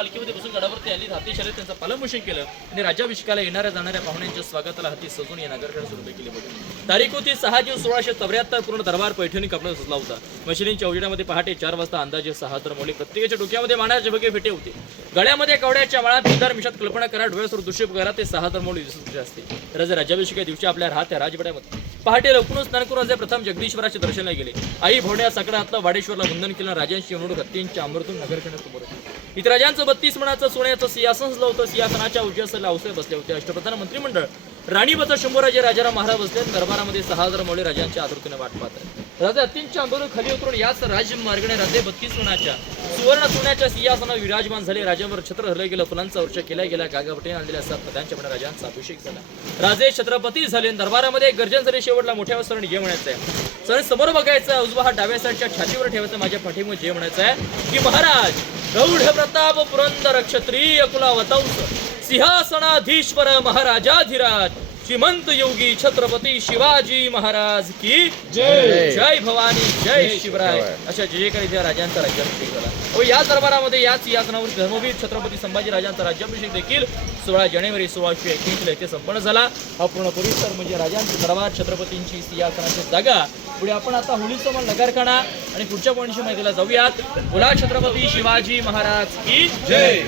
पालखीमध्ये बसून गडावरती आली, हाती शर्यत त्यांचं पालनपोषण केलं आणि राज्याभिषेकाला येणाऱ्या जाणाऱ्या पाहुण्यांच्या स्वागताला हाती सजून या नगरकडे सुरू केली होती। तारीख होती 6 जून 1674। पूर्ण दरबार पैठणी कपडा सजला होता। मशिनींच्या उजेडामध्ये पहाटे 4 वाजता अंदाजे 6 तर मुले प्रत्येकाच्या डोक्यामध्ये मानाचे भगे फेटे होते। गळ्यामध्ये कवड्याच्या माळा, बिंदार मिशात कल्पना करा, डोळ्यासमोर दृश्य करा, ते 6 तर मुले दिसत असते। तर राज्याभिषेका दिवशी आपल्या राहत्या राजवाड्यामध्ये पहाटे लवकरच स्नान करून राजे प्रथम जगदीश्वराचे दर्शनाला गेले। आई भोवण्या सकडातलं वाडेश्वरला वंदन केलं। राजांची मिरवणूक हत्तींच्या अंबरतून नगरकडे उभं होती। इतर राजांचं 32 मणाचं सोन्याचं सिंहासन सजलं होतं। सिंहासनाच्या उज्ज्वला अवसरे बसले होते। अष्टप्रधान मंत्रिमंडळ, राणीबद्ध शंभूराजे, राजाराम महाराज बसले। दरबारामध्ये 6000 मोळे राजांच्या आतुरतेने वाट पाहतात। राजा हत्तींच्या अंबरून खाली उतरून याच राजमार्गाने राजे 32 मणाच्या सुवर्ण सोन्याच्या सिंहासनावर विराजमान झाले। राजांवर छत्र हरलं गेलं, फुलांचा वर्ष केला गेला। गागाभट्टीने आणलेल्या 7 पदांच्या पण राजांचा अभिषेक झाला। राजे छत्रपती झाले। दरबारामध्ये गर्जन झाले। शेवटला मोठ्या सरण जे म्हणायचं आहे, सण समोर बघायचं, उजवा हात डाव्या साईडच्या छातीवर ठेवायचा, माझ्या पाठीवर जे म्हणायचं आहे की महाराज प्रौढ प्रताप पुरंदर क्षत्रिय कुलावतंस सिंहासनाधीश्वर महाराजाधिराज श्रीमंत योगी छत्रपती शिवाजी महाराज की जय। जय भवानी, जय शिवराय अशा जयकारी त्या राजांचा राज्याभिषेक झाला। व या दरबारामध्ये याच सिंहासनावर धर्मवीर छत्रपती संभाजी राजांचा राज्याभिषेक देखील 16 जानेवारी 1681 येथे संपन्न झाला। हा पूर्ण परिसर म्हणजे राजांचा दरबार, छत्रपतींची सिंहासनाची जागा। पुढे आपण आता होळीचा मान नगरखाना आणि पुढच्या पॉईंटची माहितीला जाऊयात। बोला छत्रपती शिवाजी महाराज की जय।